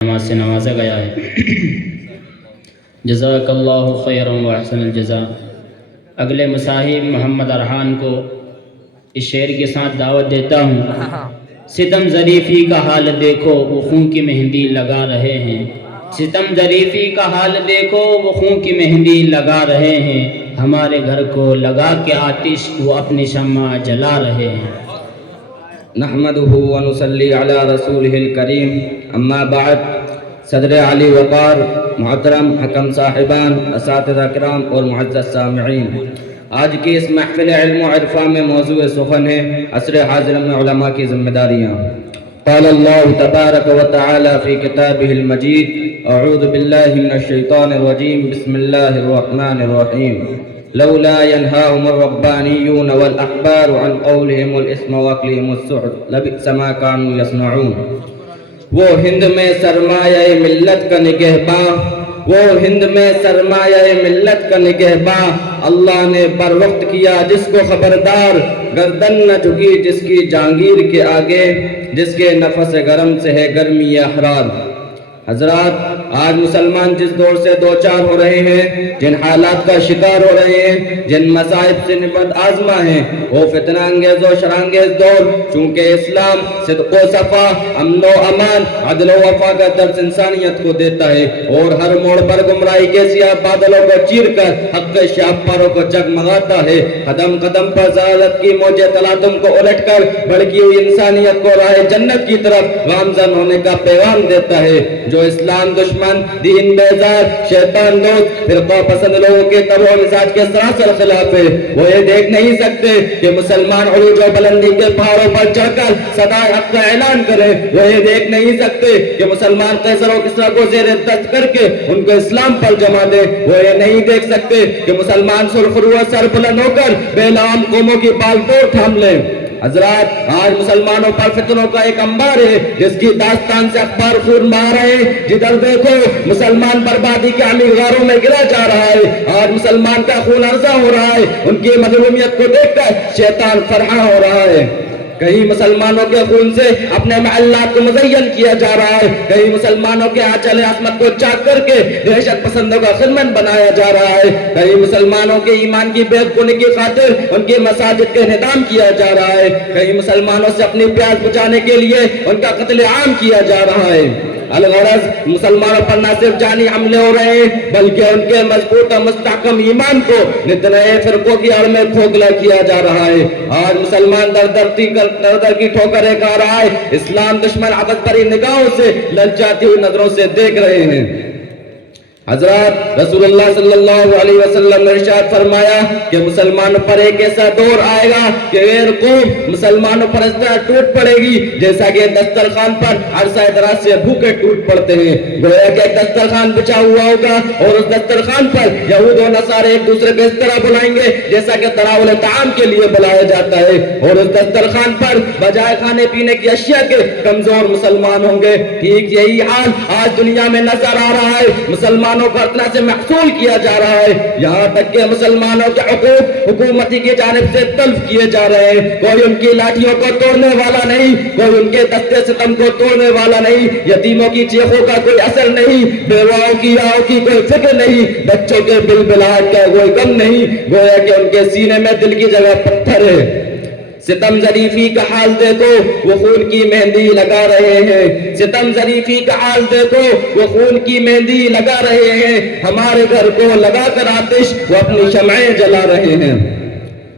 نماز سے نوازا گیا ہے۔ جزاک اللہ خیرا و احسن الجزاء۔ اگلے مصاحب محمد ارحان کو اس شعر کے ساتھ دعوت دیتا ہوں۔ ستم ظریفی کا حال دیکھو وہ خون کی مہندی لگا رہے ہیں، ستم ظریفی کا حال دیکھو وہ خون کی مہندی لگا رہے ہیں، ہمارے گھر کو لگا کے آتش وہ اپنی شمع جلا رہے ہیں۔ نحمده ونصلي على رسوله الكريم، اما بعد۔ صدر علی وقار، محترم حکم صاحبان، اساتذہ کرام اور معزز سامعین، آج کی اس محفل علم و عرفان میں موضوع سخن ہے عصر حاضر میں علماء کی ذمہ داریاں۔ قال اللہ تبارک و تعالی فی کتابہ المجید، اعوذ باللہ من الشیطان الرجیم، بسم اللہ الرحمن الرحیم۔ لولا ينهاهم الربانيون والأحبار عن قولهم الإثم وأكلهم السحت لبئس ما كانوا يصنعون۔ وہ ہند میں سرمایہ ملت کا نگہباں، وہ ہند میں سرمایہ ملت کا نگہباں، اللہ نے بر وقت کیا جس کو خبردار، گردن نہ جھکی جس کی جہانگیر کے آگے، جس کے نفس گرم سے ہے گرمی احرار۔ حضرات، آج مسلمان جس دور سے دوچار ہو رہے ہیں، جن حالات کا شکار ہو رہے ہیں، جن مصائب سے نبرد آزما ہیں، وہ فتنہ انگیز و شرانگیز دور، چونکہ اسلام صدق و صفا، امن و امان، عدل و وفا کا درس انسانیت کو دیتا ہے، اور ہر موڑ پر گمراہی کے سیاہ بادلوں کو چیر کر حق کے شاہ پاروں کو جگمگاتا ہے، قدم قدم پر ضلالت کی موج تلاطم کو الٹ کر بڑکی ہوئی انسانیت کو راہ جنت کی طرف گامزن ہونے کا پیغام دیتا ہے۔ جو اسلام دشمن، دین بیزار، شیطان دوست، فرقہ پسند لوگوں کے طبع و مزاج کے سراسر خلاف ہے، وہ یہ دیکھ نہیں سکتے کہ مسلمان عروج و بلندی کے پہاڑوں پر چڑھ کر صدائے حق کا اعلان کرے، وہ یہ دیکھ نہیں سکتے کہ مسلمان قیصر و کسریٰ کو زیر دست کر کے ان کو اسلام پر جما دے، وہ یہ نہیں دیکھ سکتے کہ مسلمان سرخرو سر بلند ہو کر بے نام قوموں کی بال توڑ تھام لیں۔ حضرات، آج مسلمانوں پر فتنوں کا ایک انبار ہے جس کی داستان سے اخبار خون بہا رہے ہیں، جدھر دیکھو مسلمان بربادی کے عمیق غاروں میں گرا جا رہا ہے، آج مسلمان کا خون ارزاں ہو رہا ہے، ان کی مظلومیت کو دیکھ کر شیطان فرحاں ہو رہا ہے۔ کہیں مسلمانوں کے خون سے اپنے محلات کو مزین کیا جا رہا ہے، کہیں مسلمانوں کے آنچل عصمت کو چاک کر کے دہشت پسندوں کا خدمت بنایا جا رہا ہے، کہیں مسلمانوں کے ایمان کی بے خونی کی خاطر ان کی مساجد کا انہدام کیا جا رہا ہے، کہیں مسلمانوں سے اپنی پیاس بجھانے کے لیے ان کا قتل عام کیا جا رہا ہے۔ الغرض مسلمانوں پر نہ صرف جانی حملے ہو رہے ہیں بلکہ ان کے مضبوط اور مستحکم ایمان کو نتنئے فرقوں کی آڑ میں کھوکھلا کیا جا رہا ہے۔ آج مسلمان در در کی ٹھوکریں کھا رہا ہے، اسلام دشمن عبث بھری نگاہوں سے للچاتی ہوئی نظروں سے دیکھ رہے ہیں۔ حضرات، رسول اللہ صلی اللہ علیہ وسلم نے ارشاد فرمایا کہ مسلمانوں پر ایک ایسا دور آئے گا کہ غیر قوم مسلمانوں پر اس طرح ٹوٹ پڑے گی جیسا کہ دسترخوان پر عرصہ دراز سے بھوکے ٹوٹ پڑتے ہیں۔ گویا کہ ایک دسترخوان بچھا ہوا ہوگا اور اس دسترخوان پر یہود و نصارے ایک دوسرے کو اس طرح بلائیں گے جیسا کہ تناول طعام کے لیے بلایا جاتا ہے، اور اس دسترخوان پر بجائے کھانے پینے کی اشیاء کے کمزور مسلمان ہوں گے۔ ٹھیک یہی حال آج دنیا میں نظر آ رہا ہے، مسلمانوں کو اتنا سے محصول کیا جا رہا ہے، یہاں تک کہ مسلمانوں کے حقوق حکومتی کی جانب سے تلف کیے جا رہے ہیں۔ کوئی ان کی لاٹھیوں کو توڑنے والا نہیں، کوئی ان کے دستے ستم کو توڑنے والا نہیں، یتیموں کی چیخوں کا کوئی اثر نہیں، بیواؤں کی آہوں کی کوئی فکر نہیں، بچوں کے بلبلاہٹ کا کوئی غم نہیں، گویا کہ ان کے سینے میں دل کی جگہ پتھر ہے۔ ستم ظریفی کا حال دیکھو وہ خون کی مہندی لگا رہے ہیں، ستم ظریفی کا حال دیکھو وہ خون کی مہندی لگا رہے ہیں، ہمارے گھر کو لگا کر آتش وہ اپنی شمعیں جلا رہے ہیں۔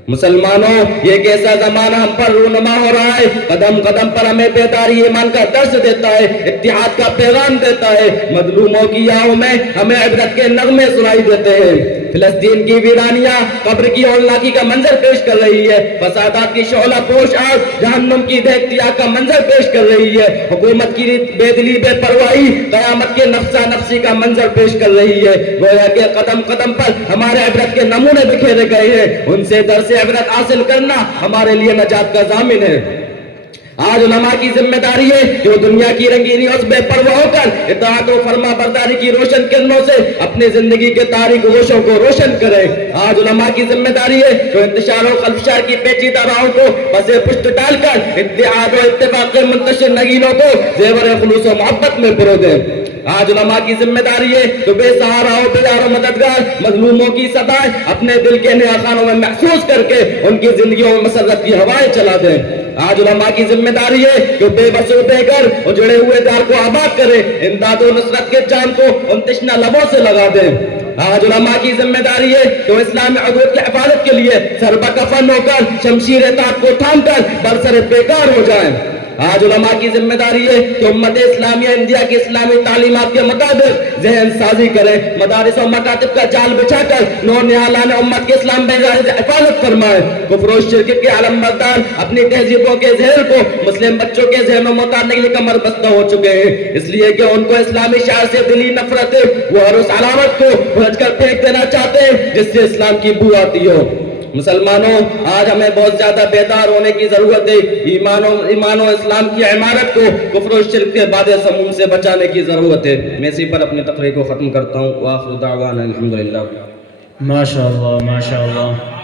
مسلمانوں، یہ کیسا زمانہ ہم پر رونما ہو رہا ہے، قدم قدم پر ہمیں بیداری ایمان کا درس دیتا ہے، اتحاد کا پیغام دیتا ہے، مظلوموں کی آہوں میں ہمیں عبرت کے نغمے سنائی دیتے ہیں۔ فلسطین کی ویرانیاں قبر کی ہولناکی کا منظر پیش کر رہی ہے، فسادات کی شعلہ پوش آگ جہنم کی دہتی آگ کا منظر پیش کر رہی ہے، حکومت کی بے دلی بے پرواہی قیامت کے نفسہ نفسی کا منظر پیش کر رہی ہے۔ گویا کہ قدم قدم پر ہمارے عبرت کے نمونے بکھیرے گئے ہیں، ان سے درس عبرت حاصل کرنا ہمارے لیے نجات کا ضامن ہے۔ آج علماء کی ذمہ داری ہے کہ وہ دنیا کی رنگینی اور بے پرواہ ہو کر اطاعت و فرما برداری کی روشن کرنوں سے اپنی زندگی کے تاریک گوشوں کو روشن کرے. آج علماء کی ذمہ داری ہے کہ انتشار و خلفشار کی پیچیدہ راہوں کو پس پشت ڈال کر اتحاد و اتفاق کے منتشر نگینوں کو زیور خلوص و محبت میں پرو دیں. آج علماء کی ذمہ داری ہے تو بے سہارا و بیدار و مددگار مظلوموں کی صدائیں اپنے دل کے نہاخانوں میں محسوس کر کے ان کی زندگیوں میں مسرت کی ہوائیں چلا دیں. آج علماء کی ذمہ داری ہے کہ بے بس و بے گھر اور جڑے ہوئے دار کو آباد کرے, امداد و نصرت کے چاند کو ان تشنہ لبوں سے لگا دیں. آج علماء کی ذمہ داری ہے کہ وہ اسلامی حدود کی حفاظت کے لیے سر بکفن ہو کر شمشیر طاق کو تھام کر برسر بیکار ہو جائیں. آج علماء کی ذمہ داری ہے کہ امت اسلامیہ انڈیا کی اسلامی تعلیمات کے مطابق ذہن سازی کرے, مدارس و مکاتب کا جال بچھا کر نو نہالان امت کے اسلام میں حفاظت فرمائے. کفر و شرک کے عالم بردار اپنی تہذیبوں کے زہر کو مسلم بچوں کے ذہنوں میں اتارنے کے لیے کمر بستہ ہو چکے ہیں, اس لیے کہ ان کو اسلامی شعار سے دلی نفرت ہے. وہ ہر اس علامت کو بھج کر پھینک دینا چاہتے ہیں جس سے اسلام کی بو آتی ہو. مسلمانوں, آج ہمیں بہت زیادہ بیدار ہونے کی ضرورت ہے. ایمان و اسلام کی عمارت کو کفر و شرک کے باد سموم سے بچانے کی ضرورت ہے. میں اسی پر اپنی تقریر کو ختم کرتا ہوں. وآخر دعوانا الحمدللہ. ماشاء اللہ ماشاء اللہ.